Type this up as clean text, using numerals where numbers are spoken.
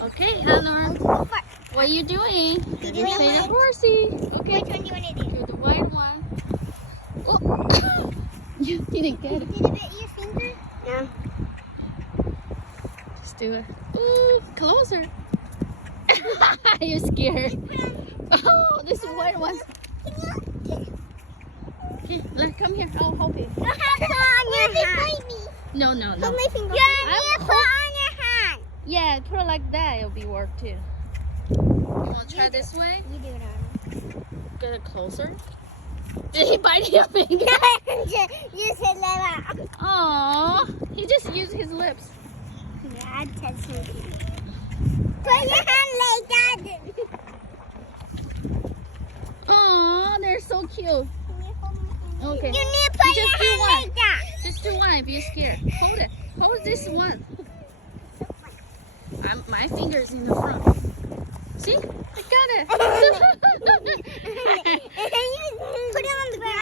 Okay, Eleanor. What are you doing? You You do play it. the horsey. Okay. Which one do you want to do? Do the white one. Oh. You didn't get it. Did it bit your finger? No. Just do it. Ooh, closer. You're scared. Oh, this white one. Okay, come here. I'll help you. You have to on your hand. No. Hold my finger. You I'll have to put on your hand. Yeah, put it like that. It'll be work too. You want to try this way? You do it on. Get it closer. Did he bite your finger? You said that. Aww, he just used his lips. Yeah, touch me. Put your hand like that. Aww, they're so cute. Okay. You need to put Just your do hand one. like that. Just do one if you're scared. Hold it. Hold this one. My finger's in the front. See? I got it.